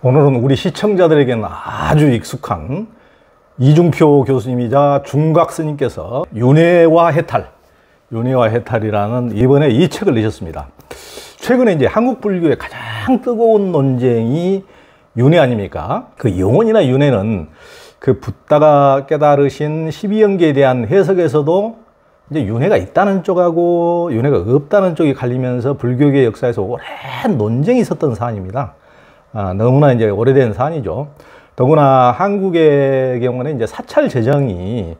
오늘은 우리 시청자들에게는 아주 익숙한 이중표 교수님이자 중각 스님께서 윤회와 해탈이라는 이번에 이 책을 내셨습니다. 최근에 이제 한국 불교의 가장 뜨거운 논쟁이 윤회 아닙니까? 그 영혼이나 윤회는 그 붓다가 깨달으신 12연계에 대한 해석에서도 이제 윤회가 있다는 쪽하고 윤회가 없다는 쪽이 갈리면서 불교계 역사에서 오랜 논쟁이 있었던 사안입니다. 너무나 이제 오래된 사안이죠. 더구나 한국의 경우는 이제 사찰 재정이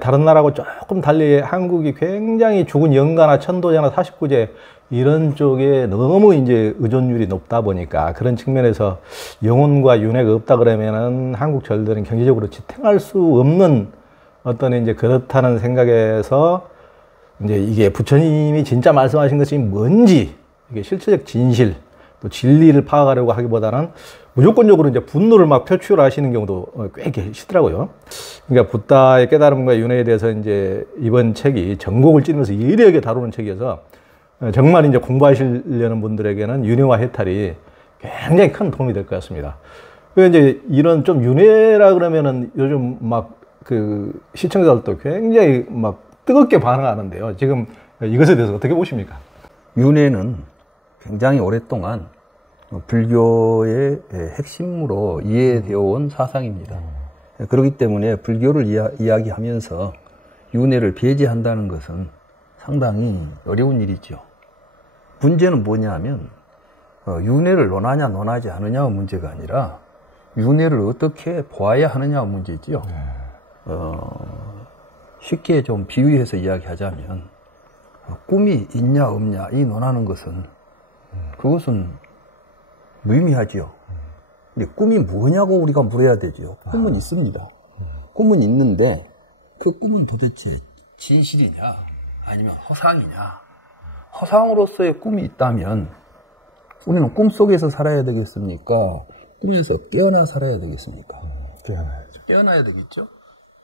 다른 나라하고 조금 달리 한국이 굉장히 죽은 영가나 천도제나 49제 이런 쪽에 너무 이제 의존율이 높다 보니까 그런 측면에서 영혼과 윤회가 없다 그러면은 한국 절들은 경제적으로 지탱할 수 없는 어떤 이제 그렇다는 생각에서 이제 이게 부처님이 진짜 말씀하신 것이 뭔지 이게 실체적 진실 또 진리를 파악하려고 하기보다는 무조건적으로 이제 분노를 막 표출하시는 경우도 꽤 계시더라고요. 그러니까 붓다의 깨달음과 윤회에 대해서 이제 이번 책이 전곡을 찌르면서 예리하게 다루는 책이어서 정말 이제 공부하시려는 분들에게는 윤회와 해탈이 굉장히 큰 도움이 될 것 같습니다. 그래서 이제 이런 좀 윤회라 그러면은 요즘 막 그 시청자들도 굉장히 막 뜨겁게 반응하는데요. 지금 이것에 대해서 어떻게 보십니까? 윤회는 굉장히 오랫동안 불교의 핵심으로 이해되어 온 사상입니다. 그렇기 때문에 불교를 이야기하면서 윤회를 배제한다는 것은 상당히 어려운 일이죠. 문제는 뭐냐 하면 윤회를 논하냐 논하지 않느냐의 문제가 아니라 윤회를 어떻게 보아야 하느냐의 문제지요. 쉽게 좀 비유해서 이야기하자면 꿈이 있냐 없냐 이 논하는 것은 그것은 무의미하지요. 근데 꿈이 뭐냐고 우리가 물어야 되죠. 꿈은 있습니다. 꿈은 있는데 그 꿈은 도대체 진실이냐 아니면 허상이냐. 허상으로서의 꿈이 있다면 우리는 꿈속에서 살아야 되겠습니까? 꿈에서 깨어나 살아야 되겠습니까? 깨어나야 되겠죠.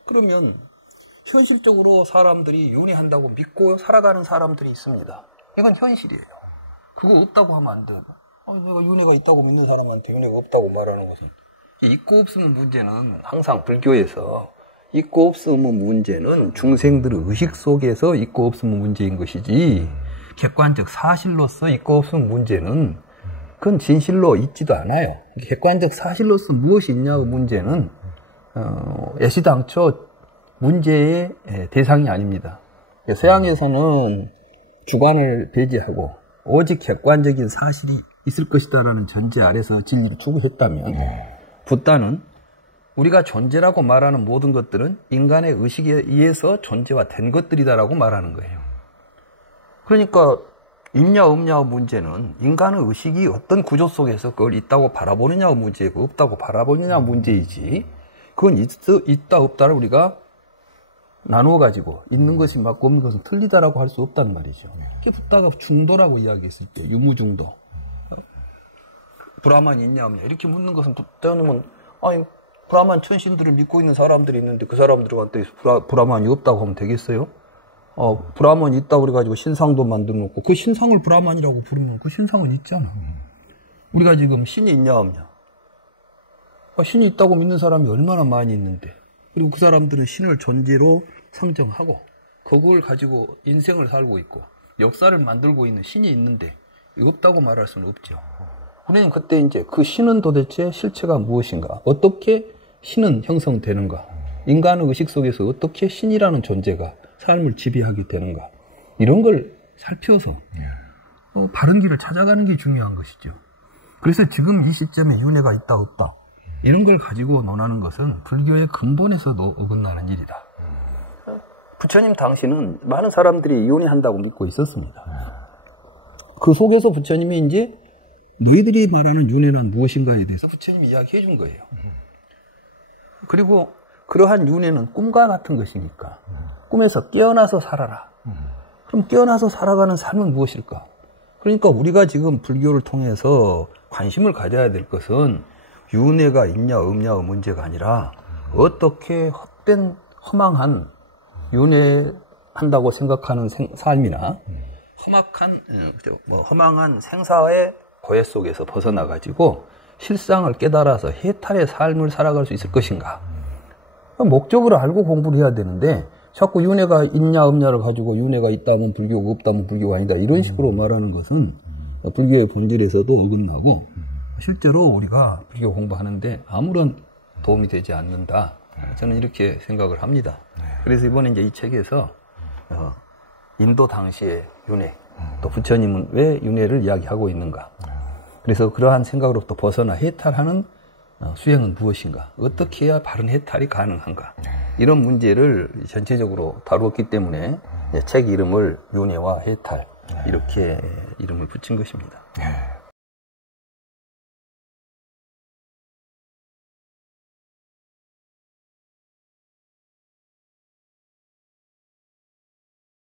그러면 현실적으로 사람들이 윤회한다고 믿고 살아가는 사람들이 있습니다. 이건 현실이에요. 그거 없다고 하면 안 돼요. 내가 윤회가 있다고 믿는 사람한테 윤회가 없다고 말하는 것은 있고 없으면 문제는 항상 불교에서 있고 없으면 문제는 중생들의 의식 속에서 있고 없으면 문제인 것이지 객관적 사실로서 있고 없으면 문제는 그건 진실로 있지도 않아요. 객관적 사실로서 무엇이 있냐의 문제는 애시당초 문제의 대상이 아닙니다. 서양에서는 주관을 배제하고 오직 객관적인 사실이 있을 것이다라는 전제 아래서 진리를 추구했다면 붓다는 우리가 존재라고 말하는 모든 것들은 인간의 의식에 의해서 존재화 된 것들이다라고 말하는 거예요. 그러니까 있냐 없냐의 문제는 인간의 의식이 어떤 구조 속에서 그걸 있다고 바라보느냐의 문제고 없다고 바라보느냐의 문제이지 그건 있다 없다를 우리가 나누어 가지고 있는 것이 맞고 없는 것은 틀리다라고 할 수 없다는 말이죠. 이게 붓다가 중도라고 이야기했을 때 유무중도 브라만이 있냐 없냐 이렇게 묻는 것은 붓다는 아니 브라만 천신들을 믿고 있는 사람들이 있는데 그 사람들한테 브라만이 없다고 하면 되겠어요? 브라만이 있다고 그래가지고 신상도 만들어 놓고 그 신상을 브라만이라고 부르면 그 신상은 있잖아. 우리가 지금 신이 있냐 없냐 신이 있다고 믿는 사람이 얼마나 많이 있는데 그리고 그 사람들은 신을 존재로 상정하고 그걸 가지고 인생을 살고 있고 역사를 만들고 있는 신이 있는데 없다고 말할 수는 없죠. 우리는 그때 이제 그 신은 도대체 실체가 무엇인가 어떻게 신은 형성되는가 인간의 의식 속에서 어떻게 신이라는 존재가 삶을 지배하게 되는가 이런 걸 살펴서 바른 길을 찾아가는 게 중요한 것이죠. 그래서 지금 이 시점에 윤회가 있다 없다 이런 걸 가지고 논하는 것은 불교의 근본에서도 어긋나는 일이다. 부처님 당시는 많은 사람들이 윤회한다고 믿고 있었습니다. 그 속에서 부처님이 이제 너희들이 말하는 윤회란 무엇인가에 대해서 부처님이 이야기해 준 거예요. 그리고 그러한 윤회는 꿈과 같은 것이니까 꿈에서 깨어나서 살아라. 그럼 깨어나서 살아가는 삶은 무엇일까? 그러니까 우리가 지금 불교를 통해서 관심을 가져야 될 것은 윤회가 있냐 없냐의 문제가 아니라 어떻게 헛된 허망한 윤회한다고 생각하는 삶이나 험악한 허망한 생사의 고해 속에서 벗어나 가지고 실상을 깨달아서 해탈의 삶을 살아갈 수 있을 것인가. 목적을 알고 공부를 해야 되는데 자꾸 윤회가 있냐 없냐를 가지고 윤회가 있다면 불교가 없다면 불교가 아니다 이런 식으로 말하는 것은 불교의 본질에서도 어긋나고 실제로 우리가 불교 공부하는데 아무런 도움이 되지 않는다. 저는 이렇게 생각을 합니다. 그래서 이번에 이제 이 책에서 인도 당시의 윤회, 또 부처님은 왜 윤회를 이야기하고 있는가. 그래서 그러한 생각으로부터 벗어나 해탈하는 수행은 무엇인가? 어떻게 해야 바른 해탈이 가능한가? 이런 문제를 전체적으로 다루었기 때문에 책 이름을 윤회와 해탈 이렇게 이름을 붙인 것입니다.